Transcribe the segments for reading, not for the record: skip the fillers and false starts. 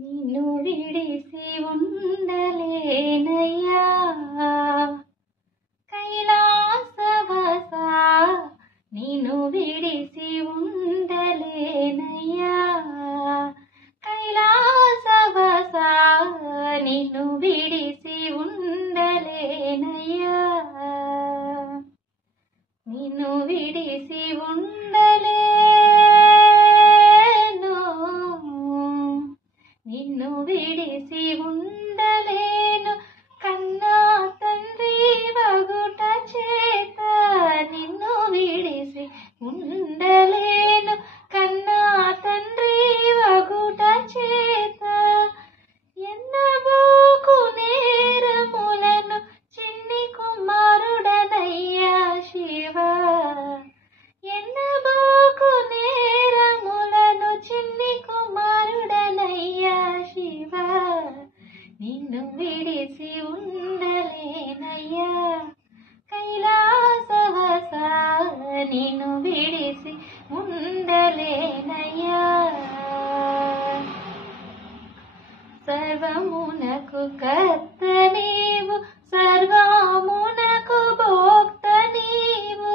నిన్ను విడిసి ఉండలేనయ్యా కైలాసవాస, నిన్ను విడిసి ఉండలేనయ్యా కైలాసవాస, నిన్ను విడిసి ఉండలేనయ్యా, నిన్ను విడిసి ఉండలేను, నిన్ను విడిసి ఉండలేను, కన్నా తండ్రి వగుట చేత నిన్ను విడిసి ఉండలేను, కన్నా తండ్రి వగుట చేత ఎన్నబోకు నేరములను చిన్ని కుమారుడనయ్యా శివ, ఎన్నబోకు నేరములను చిన్ని కుమారుడనయ్యా శివ, నిన్ను విడిసి ఉండలేనయ్యా కైలాసవాస, నిన్ను విడిసి ఉండలేనయ్యా. సర్వమునకు కర్త నీవు, సర్వమునకు భోక్త నీవు,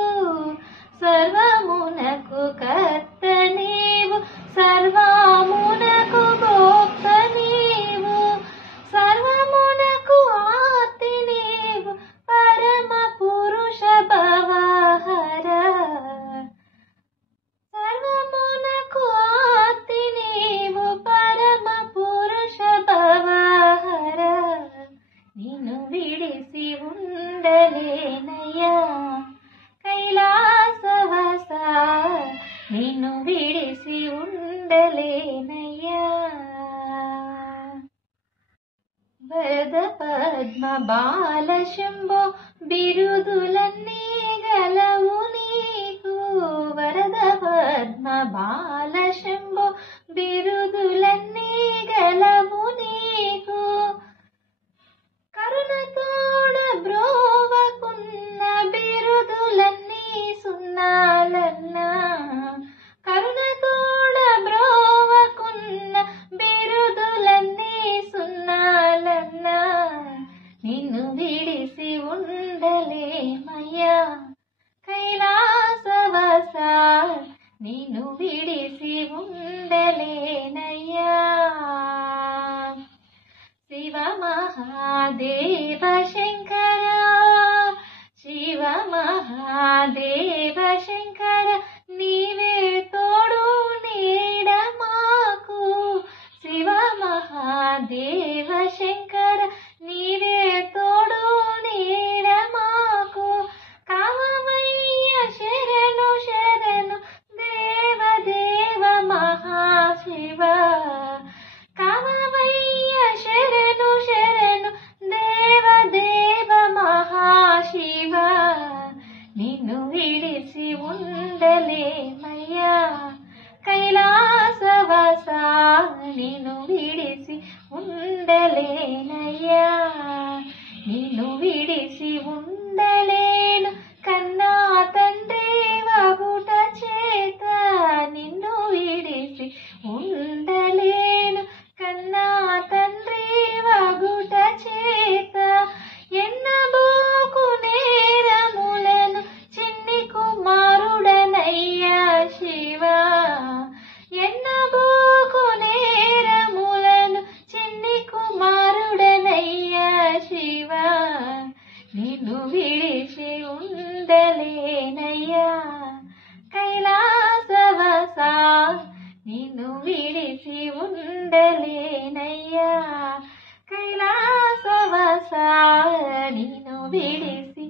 సర్వమునకు కర్త నీవు, సర్వమునకు భోక్త నీవు, సర్వమునకు ఆర్తి నీవు, పరమ పురుష భవహర, సర్వమునకు ఆర్తి నీవు, పరమ పురుష భవహర, నిన్ను విడిసి ఉండలేనయ్యా కైలాసవాస, నిన్ను విడిసి ఉండలేనయ్యా. వరద పద్మ బాల శంభో బిరుదులన్నీ గలవు నీకు, వరద పద్మ బాల శంభో బిరుదులన్నీ గలవు నీకు, కరుణతోడ బ్రోవకున్న బిరుదులన్నీ సున్నాలన్నా, కరుణతోడ బ్రోవకున్న బిరుదులన్నీ సున్నాలన్నా, నిన్ను విడిసి ఉండలేమయ్యా కైలాసవాస, నిన్ను విడిసి ఉండలేనయ్యా. శివ మహాదేవ శంకర, శివ మహాదేవ శంకర, నీవే తోడు నీడ మాకు, శివ మహాదేవ శంకర, నీవే తోడు నీడ మాకు, కావమయ్య శరణు శరణు దేవ దేవ మహాశివ, కావమయ్య శరణు శరణు దేవ దేవ మహాశివ, నిన్ను విడిసి ఉండలేమయ్యా కైలాసవాస, నిన్ను విడిసి ఉండలేనయ్యా, నిన్ను విడిసి ఉండలేను, కన్నా తండ్రి వగుట చేత నిన్ను విడిసి ఉండలేను, కన్నా తండ్రి వగుట చేత ఎన్నబోకు నేరములను చిన్ని కుమారుడనయ్యా శివ, ఎన్నబోకు నేరములను చిన్ని కుమారుడనయ్యా శివ, నిన్ను విడిచి ఉండలేనయ్యా కైలాసవాస, నిన్ను విడిచి ఉండలేనయ్యా కైలాసవాస, నిన్ను విడిసి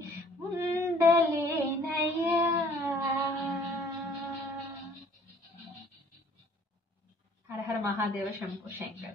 ఉండలేనయ్యా. హర హర మహాదేవ శంభో శంకర.